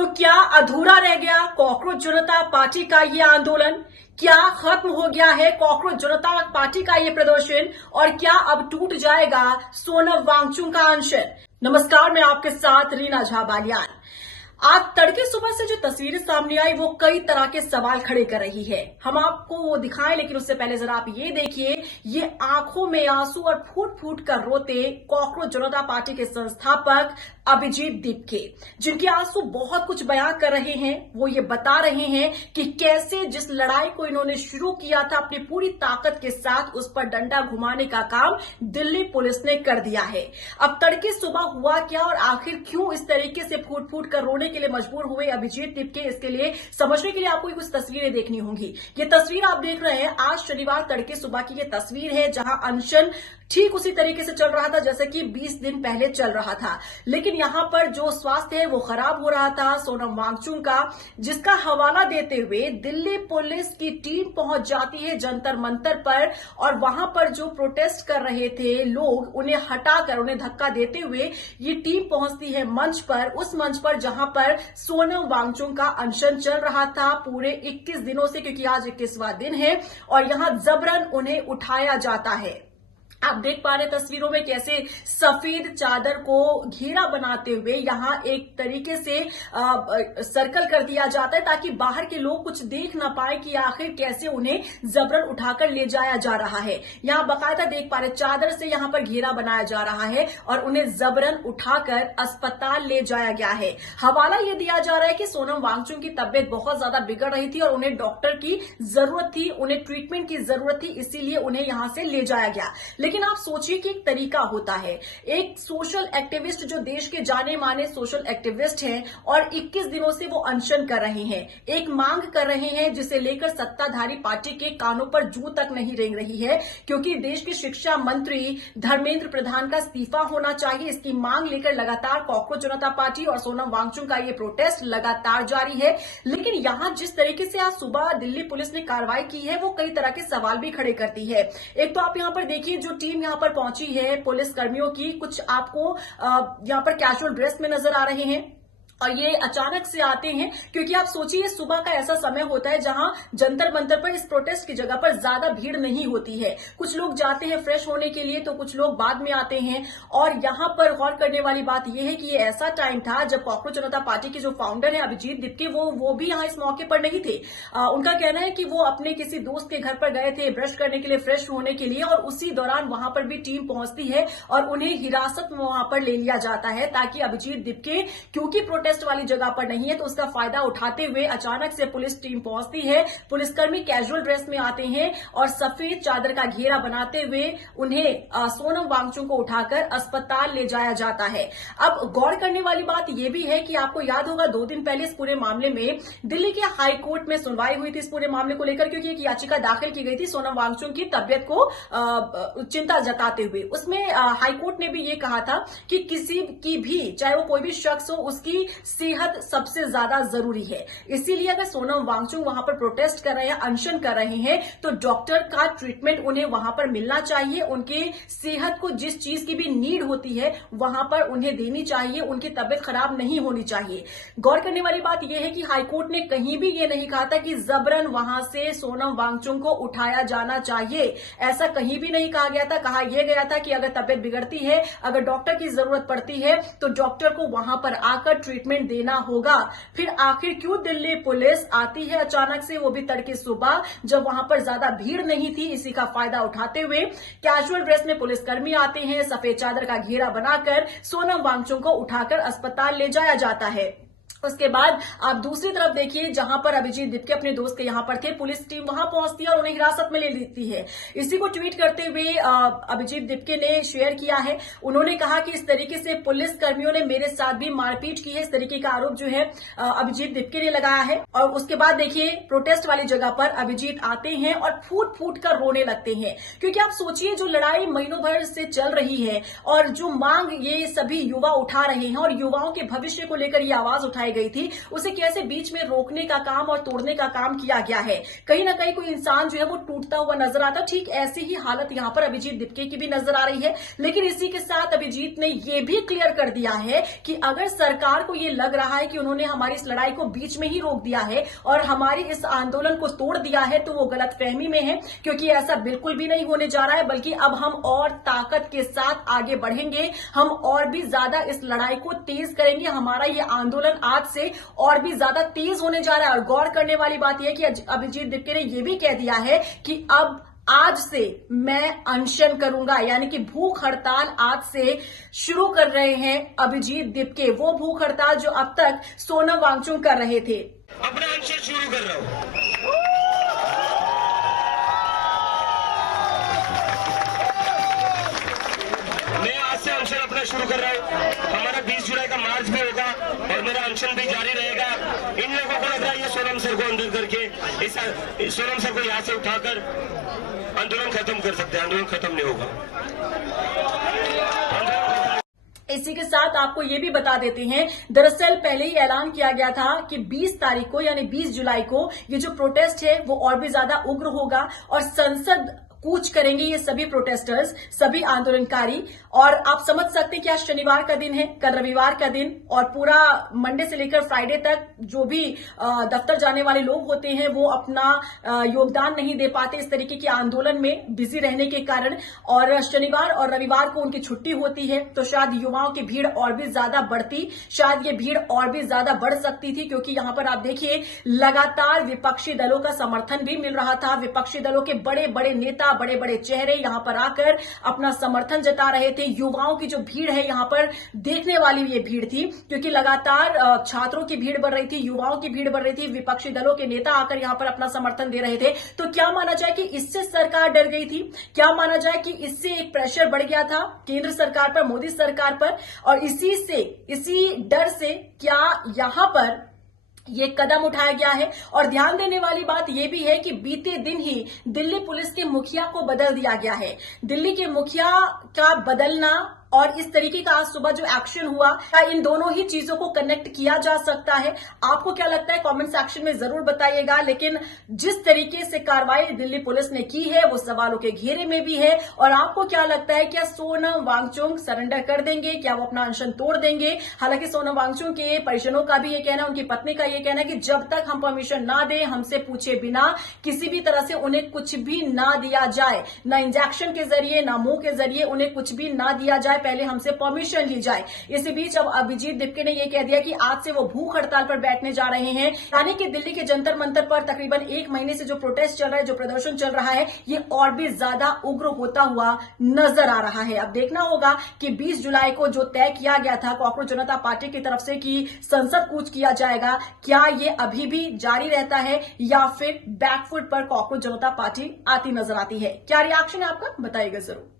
तो क्या अधूरा रह गया कॉकरोच जनता पार्टी का ये आंदोलन? क्या खत्म हो गया है कॉकरोच जनता पार्टी का ये प्रदर्शन? और क्या अब टूट जाएगा सोनम वांगचुक का अनशन? नमस्कार, मैं आपके साथ रीना झा बालियान। आज तड़के सुबह से जो तस्वीरें सामने आई वो कई तरह के सवाल खड़े कर रही है। हम आपको वो दिखाएं, लेकिन उससे पहले जरा आप ये देखिए, ये आंखों में आंसू और फूट फूट कर रोते कॉकरोच जनता पार्टी के संस्थापक अभिजीत दीपके, जिनके आंसू बहुत कुछ बयां कर रहे हैं। वो ये बता रहे हैं कि कैसे जिस लड़ाई को इन्होंने शुरू किया था अपनी पूरी ताकत के साथ, उस पर डंडा घुमाने का काम दिल्ली पुलिस ने कर दिया है। अब तड़के सुबह हुआ क्या और आखिर क्यों इस तरीके से फूट फूट कर रोने के लिए मजबूर हुए अभिजीत दीपके, इसके लिए समझने के लिए आपको कुछ तस्वीरें देखनी होंगी। ये तस्वीर आप देख रहे हैं आज शनिवार तड़के सुबह की ये तस्वीर है, जहां अनशन ठीक उसी तरीके से चल रहा था जैसे कि 20 दिन पहले चल रहा था, लेकिन यहां पर जो स्वास्थ्य है वो खराब हो रहा था सोनम वांगचुक का, जिसका हवाला देते हुए दिल्ली पुलिस की टीम पहुंच जाती है जंतर मंतर पर, और वहां पर जो प्रोटेस्ट कर रहे थे लोग, उन्हें हटाकर उन्हें धक्का देते हुए ये टीम पहुंचती है मंच पर, उस मंच पर जहां पर सोनम वांगचुक का अनशन चल रहा था पूरे 21 दिनों से, क्योंकि आज 21वां दिन है, और यहां जबरन उन्हें उठाया जाता है। आप देख पा रहे तस्वीरों में कैसे सफेद चादर को घेरा बनाते हुए यहां एक तरीके से सर्कल कर दिया जाता है, ताकि बाहर के लोग कुछ देख ना पाए कि आखिर कैसे उन्हें जबरन उठाकर ले जाया जा रहा है। यहां बाकायदा देख पा रहे चादर से यहां पर घेरा बनाया जा रहा है और उन्हें जबरन उठाकर अस्पताल ले जाया गया है। हवाला यह दिया जा रहा है कि सोनम वांगचुक की तबियत बहुत ज्यादा बिगड़ रही थी और उन्हें डॉक्टर की जरूरत थी, उन्हें ट्रीटमेंट की जरूरत थी, इसीलिए उन्हें यहां से ले जाया गया। लेकिन आप सोचिए कि एक तरीका होता है, एक सोशल एक्टिविस्ट जो देश के जाने माने सोशल एक्टिविस्ट हैं और 21 दिनों से वो अनशन कर रहे हैं, एक मांग कर रहे हैं जिसे लेकर सत्ताधारी पार्टी के कानों पर जू तक नहीं रेंग रही है, क्योंकि देश के शिक्षा मंत्री धर्मेंद्र प्रधान का इस्तीफा होना चाहिए। इसकी मांग लेकर लगातार कॉकरोच जनता पार्टी और सोनम वांगचुक का ये प्रोटेस्ट लगातार जारी है। लेकिन यहां जिस तरीके से आज सुबह दिल्ली पुलिस ने कार्रवाई की है वो कई तरह के सवाल भी खड़े करती है। एक तो आप यहां पर देखिए, जो टीम यहां पर पहुंची है पुलिस कर्मियों की, कुछ आपको यहां पर कैजुअल ड्रेस में नजर आ रहे हैं और ये अचानक से आते हैं, क्योंकि आप सोचिए सुबह का ऐसा समय होता है जहां जंतर मंतर पर इस प्रोटेस्ट की जगह पर ज्यादा भीड़ नहीं होती है। कुछ लोग जाते हैं फ्रेश होने के लिए तो कुछ लोग बाद में आते हैं। और यहां पर गौर करने वाली बात यह है कि ये ऐसा टाइम था जब कॉकरोच जनता पार्टी के जो फाउंडर है अभिजीत दीपके, वो भी यहां इस मौके पर नहीं थे। उनका कहना है कि वो अपने किसी दोस्त के घर पर गए थे ब्रश करने के लिए, फ्रेश होने के लिए, और उसी दौरान वहां पर भी टीम पहुंचती है और उन्हें हिरासत में वहां पर ले लिया जाता है, ताकि अभिजीत दीपके, क्योंकि प्रोटेस्ट वाली जगह पर नहीं है तो उसका फायदा उठाते हुए अचानक से पुलिस टीम पहुंचती है। पुलिसकर्मी कैजुअल ड्रेस में आते हैं और सफेद चादर का घेरा बनाते हुए उन्हें सोनम वांगचुक को उठाकर अस्पताल ले जाया जाता है। अब गौर करने वाली बात यह भी है कि आपको याद होगा 2 दिन पहले इस पूरे मामले में दिल्ली के हाई कोर्ट में सुनवाई हुई थी इस पूरे मामले को लेकर, क्योंकि एक याचिका दाखिल की गई थी सोनम वांगचुक की तबियत को चिंता जताते हुए। उसमें हाई कोर्ट ने भी ये कहा था कि किसी की भी, चाहे वो कोई भी शख्स हो, उसकी सेहत सबसे ज्यादा जरूरी है। इसीलिए अगर सोनम वांगचुक वहां पर प्रोटेस्ट कर रहे हैं, अनशन कर रहे हैं, तो डॉक्टर का ट्रीटमेंट उन्हें वहां पर मिलना चाहिए। उनके सेहत को जिस चीज की भी नीड होती है वहां पर उन्हें देनी चाहिए, उनकी तबियत खराब नहीं होनी चाहिए। गौर करने वाली बात यह है कि हाईकोर्ट ने कहीं भी ये नहीं कहा था कि जबरन वहां से सोनम वांगचुक को उठाया जाना चाहिए, ऐसा कहीं भी नहीं कहा गया था। कहा यह गया था कि अगर तबियत बिगड़ती है, अगर डॉक्टर की जरूरत पड़ती है, तो डॉक्टर को वहां पर आकर ट्रीटमेंट देना होगा। फिर आखिर क्यों दिल्ली पुलिस आती है अचानक से, वो भी तड़के सुबह जब वहां पर ज्यादा भीड़ नहीं थी? इसी का फायदा उठाते हुए कैजुअल ड्रेस में पुलिसकर्मी आते हैं, सफेद चादर का घेरा बनाकर सोनम वांगचुक को उठाकर अस्पताल ले जाया जाता है। उसके बाद आप दूसरी तरफ देखिए, जहां पर अभिजीत दीपके अपने दोस्त के यहां पर थे, पुलिस टीम वहां पहुंचती है और उन्हें हिरासत में ले लेती है। इसी को ट्वीट करते हुए अभिजीत दीपके ने शेयर किया है। उन्होंने कहा कि इस तरीके से पुलिस कर्मियों ने मेरे साथ भी मारपीट की है, इस तरीके का आरोप जो है अभिजीत दीपके ने लगाया है। और उसके बाद देखिए, प्रोटेस्ट वाली जगह पर अभिजीत आते हैं और फूट फूट कर रोने लगते हैं, क्योंकि आप सोचिए जो लड़ाई महीनों भर से चल रही है और जो मांग ये सभी युवा उठा रहे हैं और युवाओं के भविष्य को लेकर ये आवाज उठाई उठाई गई थी उसे कैसे बीच में रोकने का काम और तोड़ने का काम किया गया है। कहीं ना कहीं कोई इंसान जो है वो टूटता हुआ नजर आता। ठीक ऐसी ही हालत यहां पर अभिजीत दिपके की भी नजर आ रही है। लेकिन इसी के साथ अभिजीत ने यह भी क्लियर कर दिया है कि अगर सरकार को यह लग रहा है कि उन्होंने हमारी इस लड़ाई को बीच में ही रोक दिया है और हमारी इस आंदोलन को तोड़ दिया है तो वो गलतफहमी में है, क्योंकि ऐसा बिल्कुल भी नहीं होने जा रहा है। बल्कि अब हम और ताकत के साथ आगे बढ़ेंगे, हम और भी ज्यादा इस लड़ाई को तेज करेंगे। हमारा ये आंदोलन आज से और भी ज्यादा तेज होने जा रहा है। और गौर करने वाली बात यह है कि अभिजीत दिपके ने यह भी कह दिया है कि अब आज से मैं अनशन करूंगा, यानी कि भूख हड़ताल आज से शुरू कर रहे हैं अभिजीत दिपके। वो भूख हड़ताल जो अब तक सोनम वांगचुक कर रहे थे। अपना अनशन शुरू कर रहा हूं। मैं आज से अनशन अपना शुरू कर रहा हूं। हमारा 20 जुलाई का मार्च भी होगा और मेरा अनशन भी जारी रहेगा। इन लोगों को लग रहा है ये सोनम सर को अंदर करके इस सोनम सर को यहां से उठाकर आंदोलन खत्म कर सकते हैं। आंदोलन खत्म नहीं होगा। इसी के साथ आपको ये भी बता देते हैं, दरअसल पहले ही ऐलान किया गया था कि 20 तारीख को यानी 20 जुलाई को ये जो प्रोटेस्ट है वो और भी ज्यादा उग्र होगा और संसद कूच करेंगे ये सभी प्रोटेस्टर्स, सभी आंदोलनकारी। और आप समझ सकते हैं कि आज शनिवार का दिन है, कल रविवार का दिन और पूरा मंडे से लेकर फ्राइडे तक जो भी दफ्तर जाने वाले लोग होते हैं वो अपना योगदान नहीं दे पाते इस तरीके के आंदोलन में बिजी रहने के कारण। और शनिवार और रविवार को उनकी छुट्टी होती है तो शायद युवाओं की भीड़ और भी ज्यादा बढ़ती, शायद ये भीड़ और भी ज्यादा बढ़ सकती थी। क्योंकि यहां पर आप देखिए लगातार विपक्षी दलों का समर्थन भी मिल रहा था। विपक्षी दलों के बड़े बड़े नेता, बड़े बड़े चेहरे यहां पर आकर अपना समर्थन जता रहे थे। युवाओं की जो भीड़ है यहां पर देखने वाली ये भीड़ थी, क्योंकि लगातार छात्रों की भीड़ बढ़ रही थी, युवाओं की भीड़ बढ़ रही थी, विपक्षी दलों के नेता आकर यहां पर अपना समर्थन दे रहे थे। तो क्या माना जाए कि इससे सरकार डर गई थी? क्या माना जाए कि इससे एक प्रेशर बढ़ गया था केंद्र सरकार पर, मोदी सरकार पर? और इसी डर से क्या यहां पर ये कदम उठाया गया है? और ध्यान देने वाली बात यह भी है कि बीते दिन ही दिल्ली पुलिस के मुखिया को बदल दिया गया है। दिल्ली के मुखिया का बदलना और इस तरीके का आज सुबह जो एक्शन हुआ, क्या इन दोनों ही चीजों को कनेक्ट किया जा सकता है? आपको क्या लगता है कमेंट सेक्शन में जरूर बताइएगा। लेकिन जिस तरीके से कार्रवाई दिल्ली पुलिस ने की है वो सवालों के घेरे में भी है। और आपको क्या लगता है, क्या सोनम वांगचुक सरेंडर कर देंगे? क्या वो अपना अनशन तोड़ देंगे? हालांकि सोनम वांगचुक के परिजनों का भी ये कहना, उनकी पत्नी का ये कहना है कि जब तक हम परमिशन ना दें, हमसे पूछे बिना किसी भी तरह से उन्हें कुछ भी ना दिया जाए, ना इंजेक्शन के जरिए ना मुंह के जरिए उन्हें कुछ भी ना दिया जाए, पहले हमसे परमिशन ली जाए। इसी बीच अब अभिजीत दिपके ने यह कह दिया कि आज से वो भूख हड़ताल पर बैठने जा रहे हैं। यानी कि दिल्ली के जंतर मंतर पर तकरीबन 1 महीने से जो प्रोटेस्ट चल रहा है, जो प्रदर्शन चल रहा है, ये और भी ज्यादा उग्र होता हुआ नजर आ रहा है। अब देखना होगा कि 20 जुलाई को जो तय किया गया था कॉकरोच जनता पार्टी की तरफ से कि संसद कूच किया जाएगा, क्या ये अभी भी जारी रहता है या फिर बैकफुट पर कॉकरोच जनता पार्टी आती नजर आती है? क्या रिएक्शन है आपका, बताइएगा जरूर।